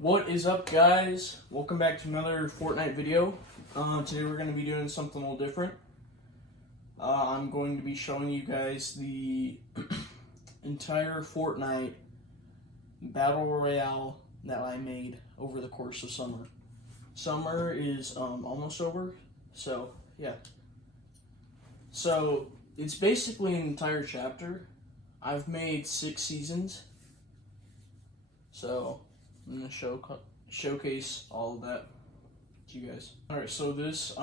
What is up, guys? Welcome back to another Fortnite video. Today we're going to be doing something a little different. I'm going to be showing you guys the entire Fortnite Battle Royale that I made over the course of summer. Summer is almost over, so yeah. So it's basically an entire chapter. I've made 6 seasons, so I'm going to showcase all of that to you guys. Alright, so this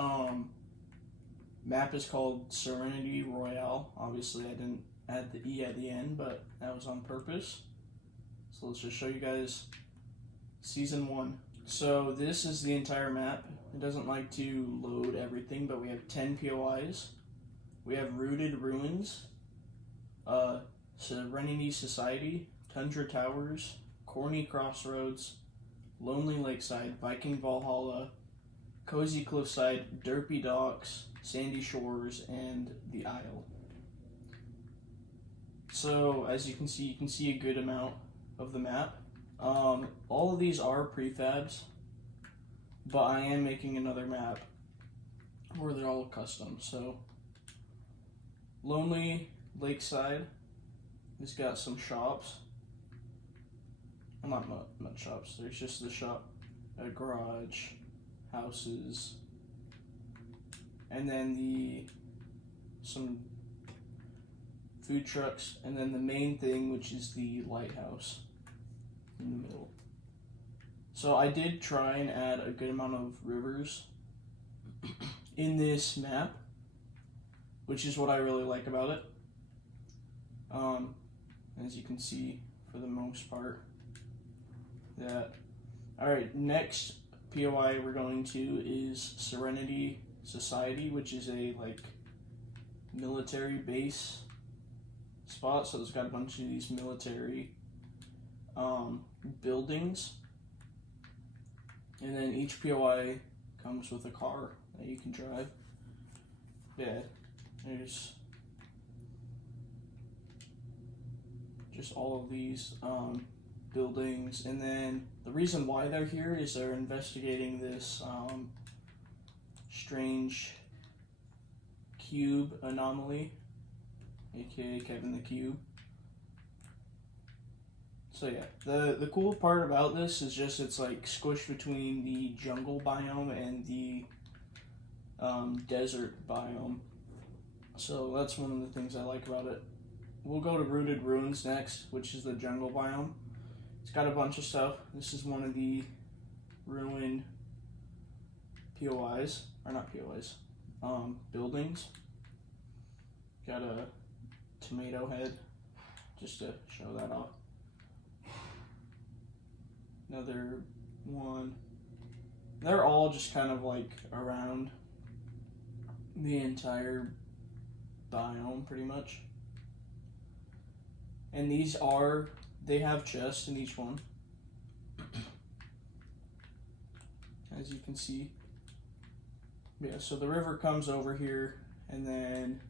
map is called Serenity Royale. Obviously I didn't add the E at the end, but that was on purpose. So let's just show you guys Season 1. So this is the entire map. It doesn't like to load everything, but we have 10 POIs. We have Rooted Ruins, Serenity Society, Tundra Towers, Corny Crossroads, Lonely Lakeside, Viking Valhalla, Cozy Cliffside, Derpy Docks, Sandy Shores, and the Isle. So as you can see a good amount of the map. All of these are prefabs, but I am making another map where they're all custom. So Lonely Lakeside has got some shops. Well, not shops, there's just the shop, a garage, houses, and then some food trucks, and then the main thing, which is the lighthouse in the middle. So I did try and add a good amount of rivers in this map, which is what I really like about it. As you can see, for the most part. Alright, next POI we're going to is Serenity Society, which is a military base spot. So it's got a bunch of these military buildings, and then each POI comes with a car that you can drive. Yeah, there's just all of these buildings, and then the reason why they're here is they're investigating this strange cube anomaly, aka Kevin the Cube. So yeah, the cool part about this is just it's like squished between the jungle biome and the desert biome. So that's one of the things I like about it. We'll go to Rooted Ruins next, which is the jungle biome. It's got a bunch of stuff. This is one of the ruined POIs, or not POIs, buildings. Got a tomato head, just to show that off. Another one. They're all just kind of like around the entire biome, pretty much. And they have chests in each one, as you can see. Yeah, so the river comes over here and then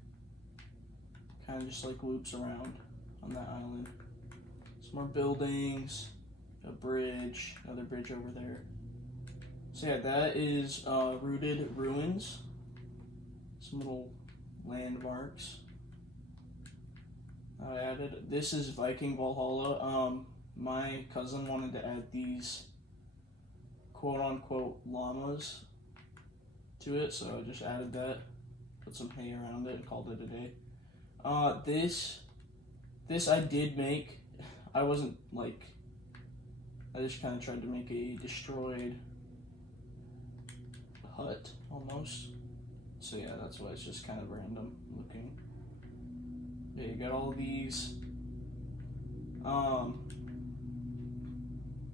kind of just like loops around on that island. Some more buildings, a bridge, another bridge over there. So yeah, that is Rooted Ruins. Some little landmarks I added. This is Viking Valhalla. My cousin wanted to add these quote-unquote llamas to it, so I just added that, put some hay around it, and called it a day. This I did make. I just kind of tried to make a destroyed hut, almost. So yeah, that's why it's just kind of random looking. Yeah, you got all these, and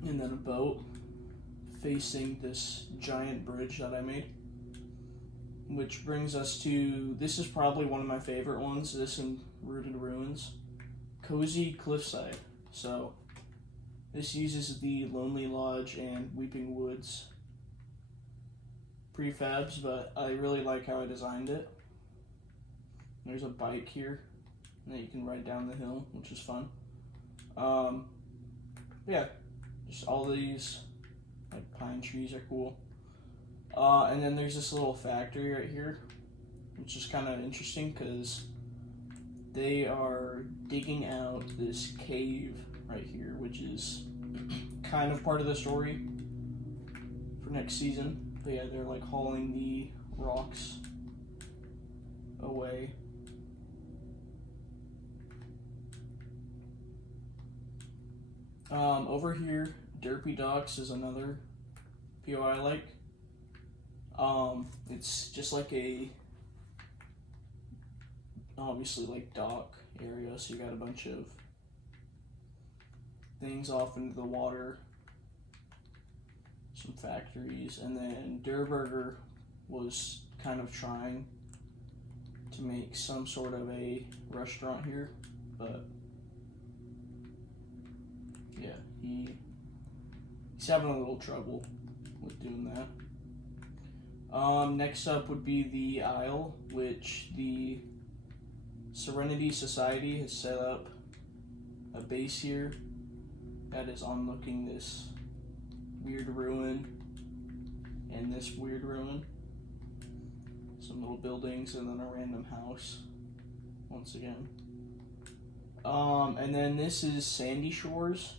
then a boat facing this giant bridge that I made. Which brings us to, this is probably one of my favorite ones, this in Rooted Ruins, Cozy Cliffside. So this uses the Lonely Lodge and Weeping Woods prefabs, but I really like how I designed it. There's a bike here that you can ride down the hill, which is fun. Yeah, just all these like pine trees are cool. And then there's this little factory right here, which is kind of interesting because they are digging out this cave right here, which is kind of part of the story for next season. But yeah, they're like hauling the rocks away. Over here, Derpy Docks is another POI I like. It's just like a, obviously like dock area, so you got a bunch of things off into the water, some factories, and then Durburger was kind of trying to make some sort of a restaurant here, but yeah, he's having a little trouble with doing that. Next up would be the Isle, which the Serenity Society has set up a base here that is overlooking this weird ruin and this weird ruin. Some little buildings and then a random house once again. And then this is Sandy Shores.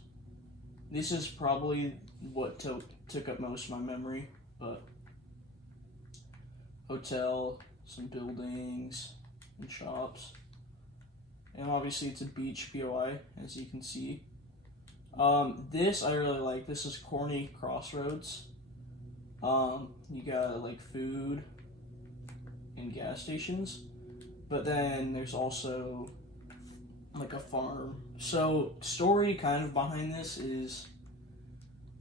This is probably what took up most of my memory, but hotel, some buildings and shops, and obviously it's a beach POI, as you can see. This I really like. This is Corny Crossroads. You got like food and gas stations, but then there's also like a farm. So story kind of behind this is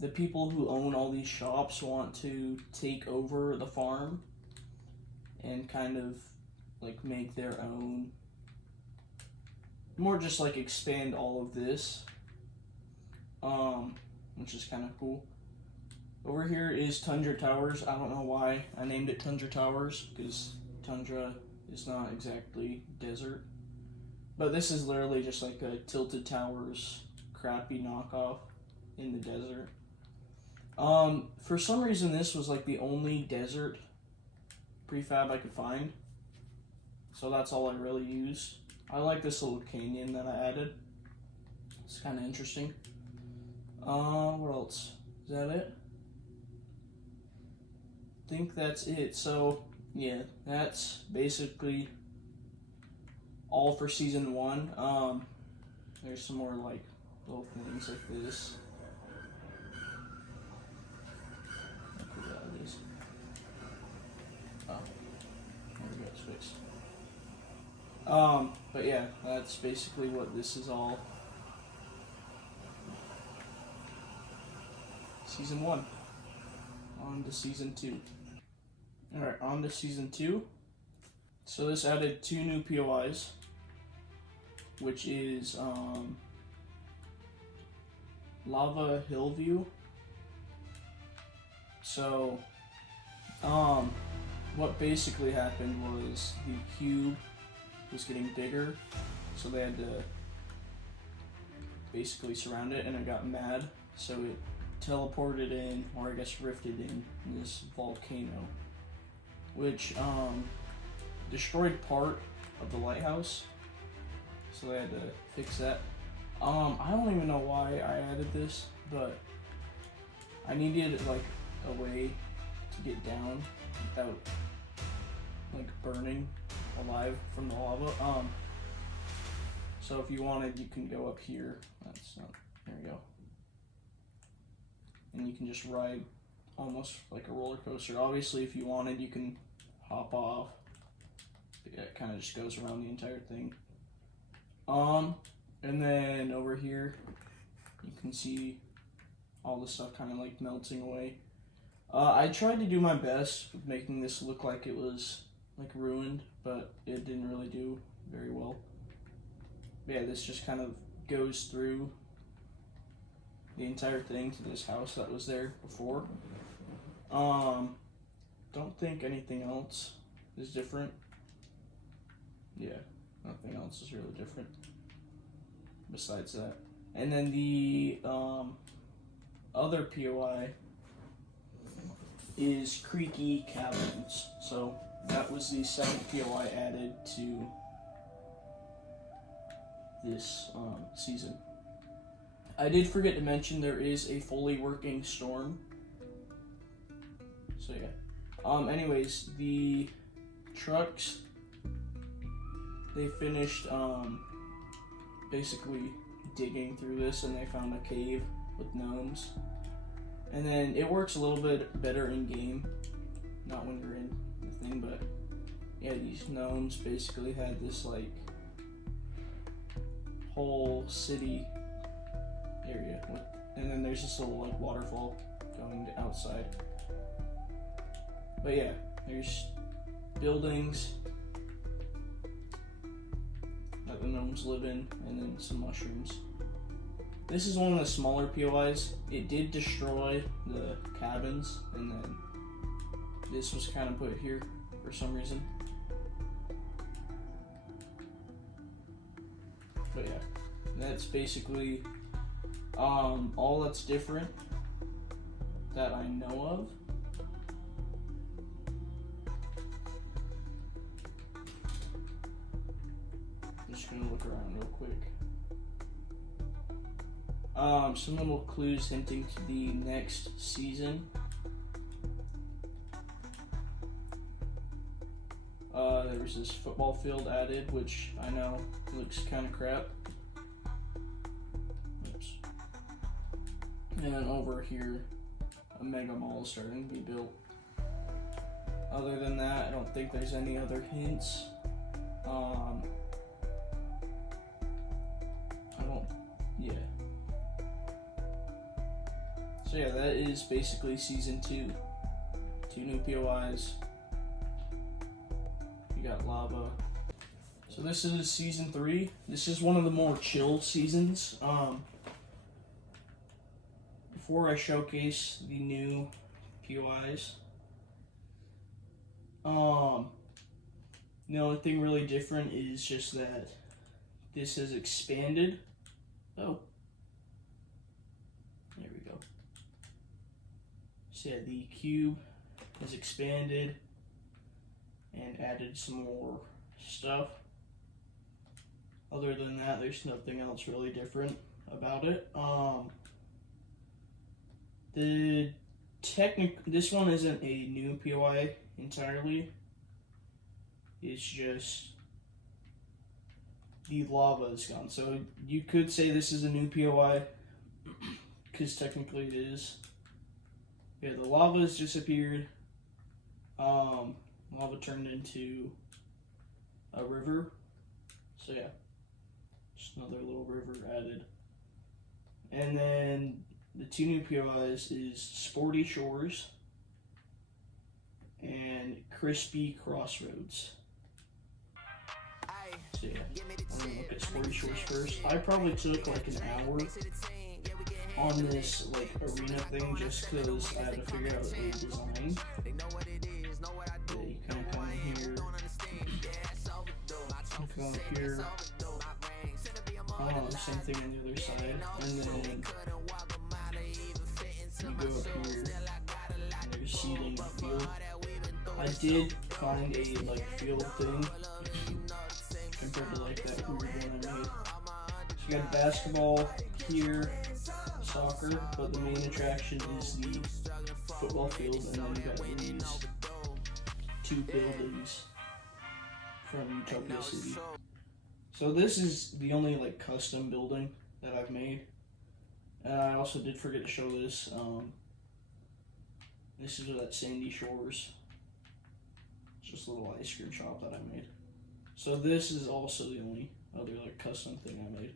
the people who own all these shops want to take over the farm and kind of like make their own, more just like expand all of this, which is kind of cool. Over here is Tundra Towers. I don't know why I named it Tundra Towers, because tundra is not exactly desert, but this is literally just like a Tilted Towers crappy knockoff in the desert. For some reason this was like the only desert prefab I could find, so that's all I really used. I like this little canyon that I added. It's kind of interesting. What else? Is that it? I think that's it. So yeah, that's basically all for season 1. There's some more like little things like this. But yeah, that's basically what this is all. Season 1. On to season 2. Alright, on to season 2. So this added 2 new POIs, which is Lava Hillview. So what basically happened was the cube was getting bigger, so they had to basically surround it, and it got mad, so it teleported in, or I guess rifted in this volcano, which destroyed part of the lighthouse, so they had to fix that. I don't even know why I added this, but I needed like a way to get down without like burning alive from the lava. So if you wanted, you can go up here. That's not, there we go. And you can just ride almost like a roller coaster. Obviously, if you wanted, you can hop off. But yeah, it kind of just goes around the entire thing. And then over here, you can see all the stuff kind of like melting away. I tried to do my best with making this look like it was like ruined, but it didn't really do very well. But yeah, this just kind of goes through the entire thing to this house that was there before. Don't think anything else is different. Yeah, nothing else is really different besides that. And then the other POI is creaky cabins. So that was the second POI added to this season. I did forget to mention there is a fully working storm. So yeah. Anyways, the trucks, they finished basically digging through this, and they found a cave with gnomes. And then it works a little bit better in game, not when you're in the thing, but yeah, these gnomes basically had this like whole city area with, and then there's this little like waterfall going to outside. But yeah, there's buildings that the gnomes live in, and then some mushrooms. This is one of the smaller POIs. It did destroy the cabins, and then this was kind of put here for some reason. But yeah, that's basically all that's different that I know of. I'm just gonna look around real quick. Some little clues hinting to the next season. There was this football field added, which I know looks kind of crap. Oops. And then over here, a mega mall is starting to be built. Other than that, I don't think there's any other hints. So yeah, that is basically season 2. 2 new POIs. You got lava. So this is season 3. This is one of the more chill seasons. Before I showcase the new POIs, the only thing really different is just that this has expanded. Oh. There we go. So yeah, the cube has expanded and added some more stuff. Other than that, there's nothing else really different about it. This one isn't a new POI entirely. It's just the lava is gone. So you could say this is a new POI, because technically it is. Yeah, the lava has disappeared. Lava turned into a river. So yeah, just another little river added. And then the 2 new POIs is Sporty Shores and Crispy Crossroads. So yeah, I'm gonna look at Sporty Shores first. I probably took like an hour on this like arena thing just because I had to figure out the design. Yeah, you kind of come in here, you come up here, same thing on the other side, and then you go up here, and there's seating and field. I did find a like field thing compared to like that weird one I made. So you got basketball here, soccer, but the main attraction is the football field, and then you got these 2 buildings from Utopia City. So this is the only like custom building that I've made. And I also did forget to show this. This is at Sandy Shores. It's just a little ice cream shop that I made. So this is also the only other like custom thing I made.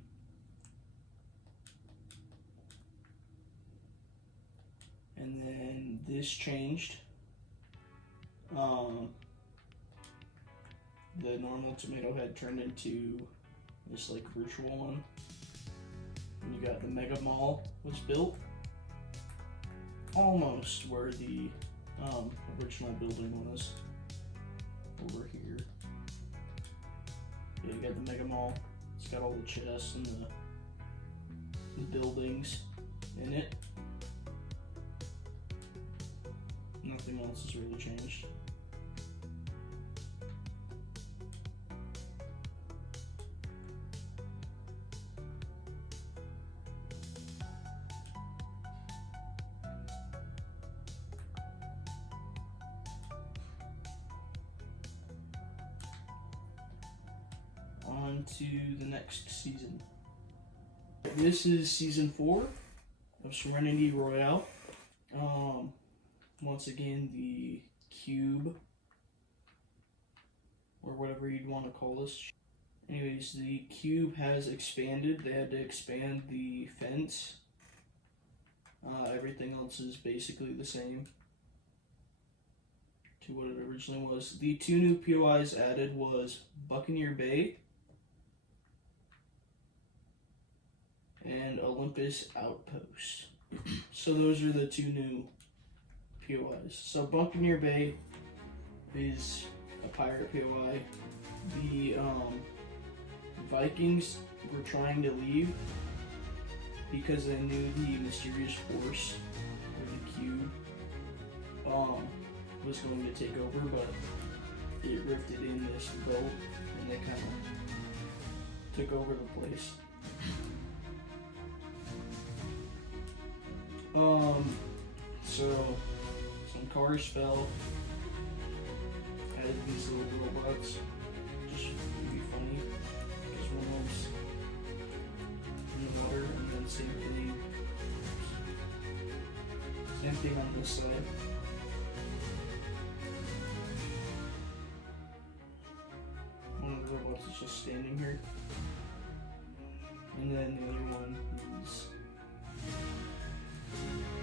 And then this changed. The normal tomato head turned into this like virtual one. And you got the Mega Mall was built almost where the original building was, over here. Yeah, you got the Mega Mall. It's got all the chests and the buildings in it. Not nothing else has really changed. On to the next season. This is season 4 of Serenity Royale. Once again, the cube, or whatever you'd want to call this. Anyways, the cube has expanded. They had to expand the fence. Everything else is basically the same to what it originally was. The 2 new POIs added was Buccaneer Bay and Olympus Outpost. So those are the 2 new POIs. So Buccaneer Bay is a pirate POI. The Vikings were trying to leave because they knew the mysterious force, or the cube, was going to take over, but it rifted in this boat and they kind of took over the place. So some cars fell. Added these little robots. Just to be funny. Because one was in the water, and then same thing on this side. One of the robots is just standing here. And then the other one is,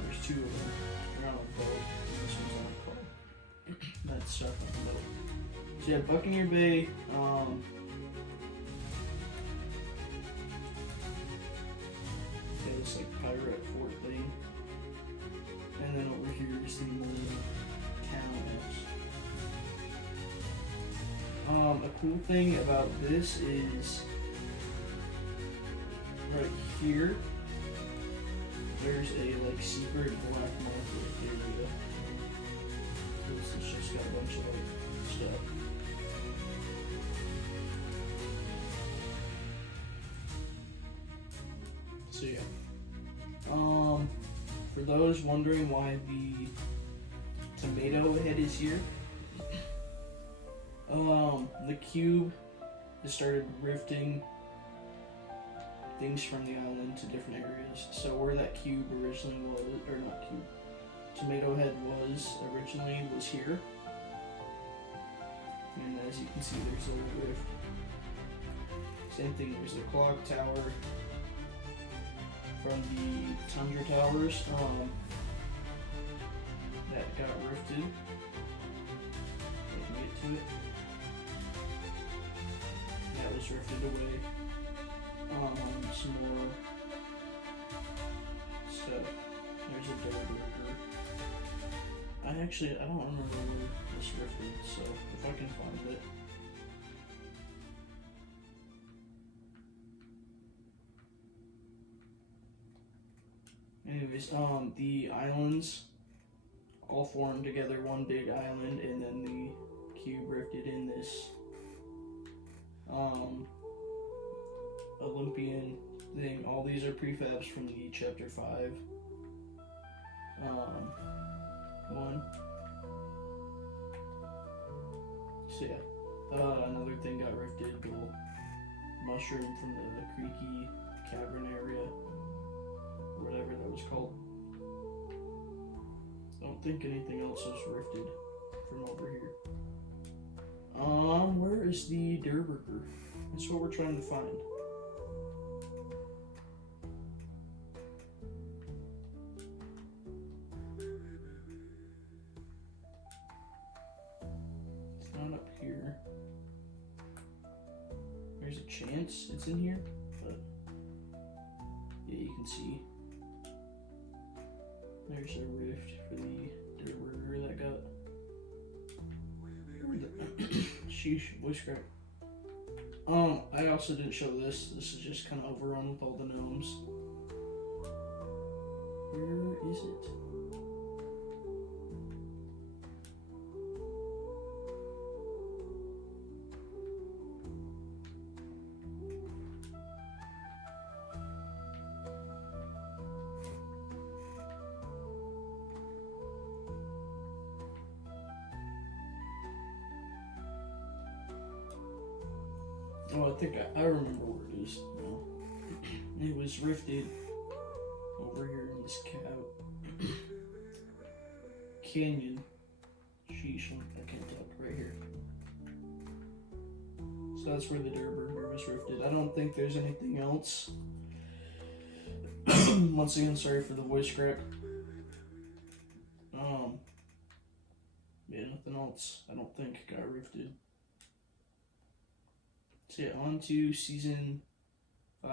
there's 2 of them. They're on a boat, and this one's on a car. That's stuck on the boat. So yeah, Buccaneer Bay, this like pirate fort thing. And then over here is the main town. A cool thing about this is right here, there's a like secret black market area. This has just got a bunch of like stuff. So yeah. For those wondering why the tomato head is here, the cube has started rifting things from the island to different areas. So where that cube originally was, or not cube, tomato head was originally was here. And as you can see, there's a rift. Same thing, there's a clock tower from the Tundra Towers that got rifted. Let me get to it. That was rifted away. Some more stuff. There's a dough burger. I don't remember where this rifted, so if I can find it. Anyways, the islands all formed together one big island, and then the cube rifted in this Olympian thing. All these are prefabs from the chapter 5 one. So yeah, another thing got rifted, little mushroom from the creaky cavern area, whatever that was called. I don't think anything else was rifted from over here. Where is the Durburger? That's what we're trying to find. It's not up here. There's a chance it's in here, but yeah, you can see. There's a rift for the Durburger that got. Sheesh, voice crack. I also didn't show this. This is just kind of overrun with all the gnomes. Where is it? Oh, I think I remember where it is now. It was rifted over here in this canyon. Sheesh, I can't talk right here. So that's where the Durburger was rifted. I don't think there's anything else. Once again, sorry for the voice crack. Yeah, nothing else I don't think got rifted. So yeah, on to season 5.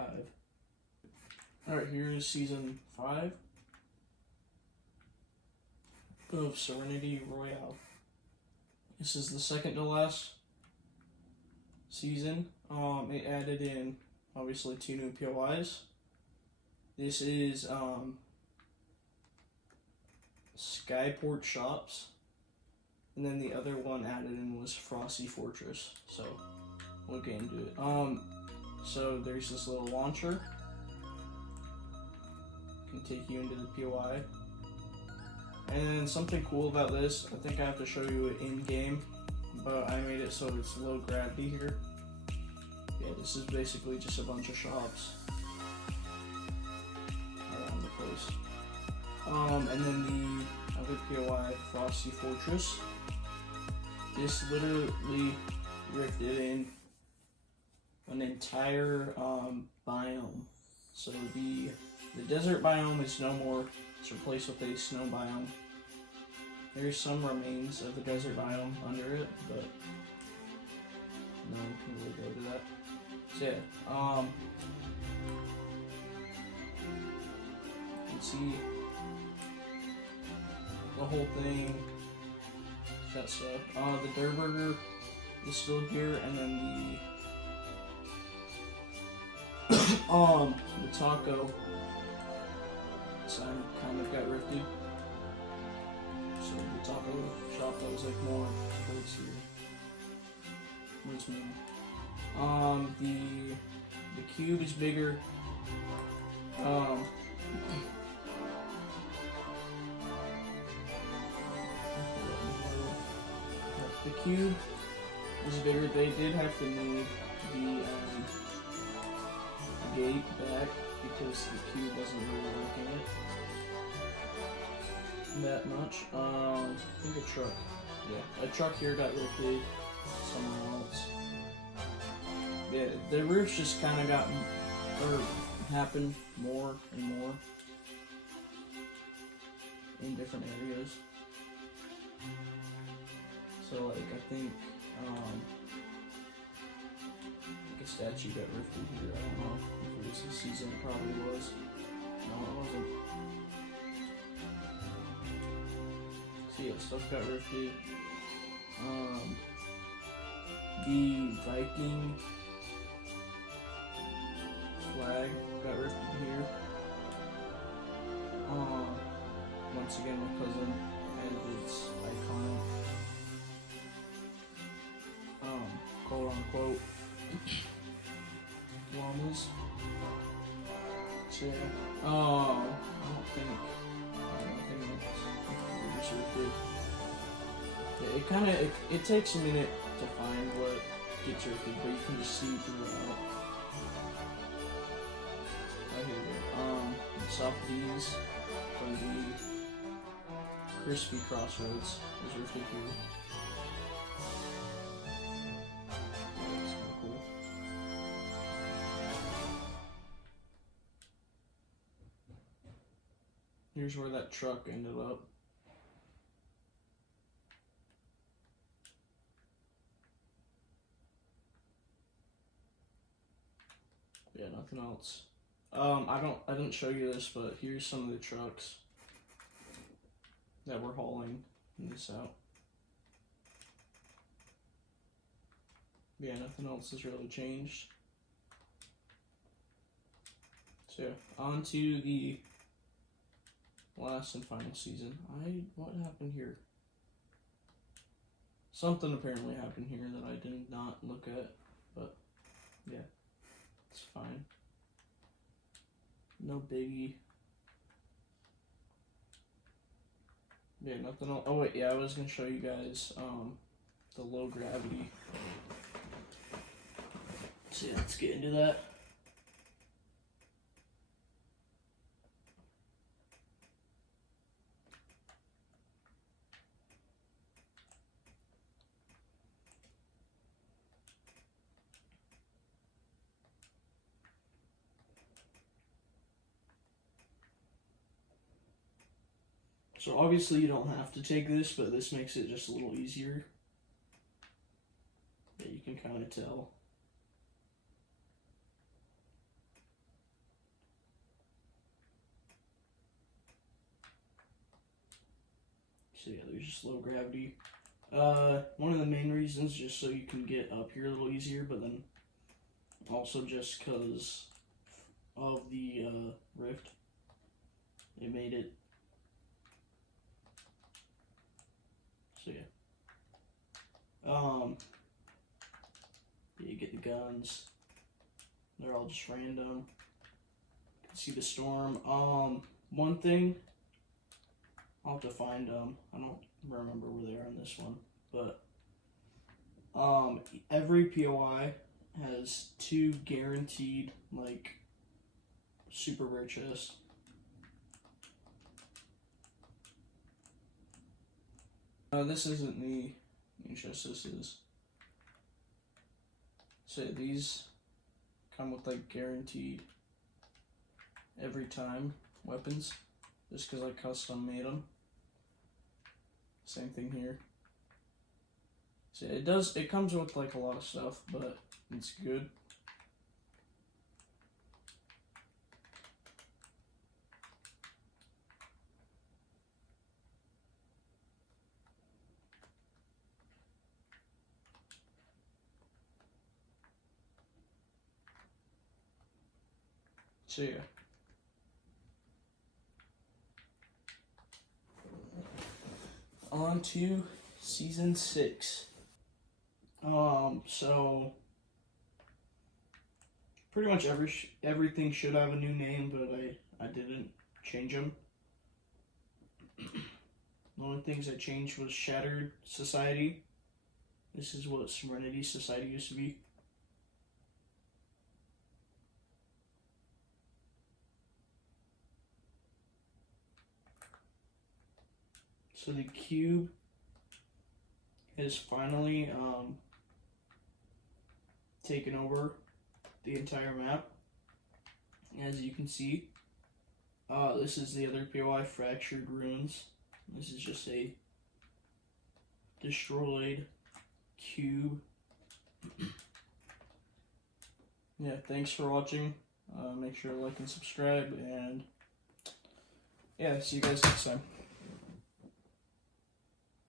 Alright, here's season 5 of Serenity Royale. This is the second to last season. It added in obviously 2 new POIs. This is Skyport Shops, and then the other one added in was Frosty Fortress. So we'll get into it. So there's this little launcher. Can take you into the POI. And something cool about this, I think I have to show you it in game, but I made it so it's low gravity here. Yeah, this is basically just a bunch of shops around the place. And then the other POI, Frosty Fortress. This literally rifted in an entire biome. So the desert biome is no more. It's replaced with a snow biome. There's some remains of the desert biome under it, but no one can really go to that. So yeah, you can see the whole thing. That stuff. The Durburger is still here, and then the taco sign kind of got rifted. So the taco shop that was like more towards here. What's more? The cube is bigger. The cube is bigger. They did have to move the gate back because the cube wasn't really working it that much. I think a truck. Yeah, a truck here got rifted somewhere else. Yeah, the roofs just kind of got happened more and more in different areas. So like I think a statue got rifted here. I don't know if it was this season. It probably was. No, it wasn't. So yeah, stuff got rifted. The Viking flag got rifted here. Once again, my cousin added its iconic, quote unquote, llamas. So yeah, I don't think it's rifted. Yeah, it takes a minute to find what gets rifted, but you can just see through it out. Oh, here we go. The soft D's from the Crispy Crossroads is rifted here. Yeah, that's kind of cool. Here's where that truck ended up. Yeah, nothing else. I didn't show you this, but here's some of the trucks that were hauling this out. Yeah, nothing else has really changed. So yeah, on to the last and final season. What happened here? Something apparently happened here that I did not look at, but yeah, it's fine. No biggie. Yeah, nothing else. Oh wait, yeah, I was gonna show you guys the low gravity. So So yeah, let's get into that. So obviously you don't have to take this, but this makes it just a little easier. Yeah, you can kind of tell. So yeah, there's just low gravity. One of the main reasons just so you can get up here a little easier, but then also just because of the rift, it made it. So yeah. You get the guns. They're all just random. You can see the storm. One thing, I'll have to find I don't remember where they are in this one, but every POI has 2 guaranteed like super rare chests. This isn't the new chest, this is. So these come with like guaranteed every time weapons, just because I custom made them. Same thing here. So it comes with like a lot of stuff, but it's good. So yeah. On to season 6. So pretty much everything should have a new name, but I didn't change them. The only things I changed was Shattered Society. This is what Serenity Society used to be. So the cube has finally taken over the entire map. As you can see, this is the other POI, Fractured Ruins. This is just a destroyed cube. Yeah, thanks for watching. Make sure to like and subscribe, and yeah, see you guys next time.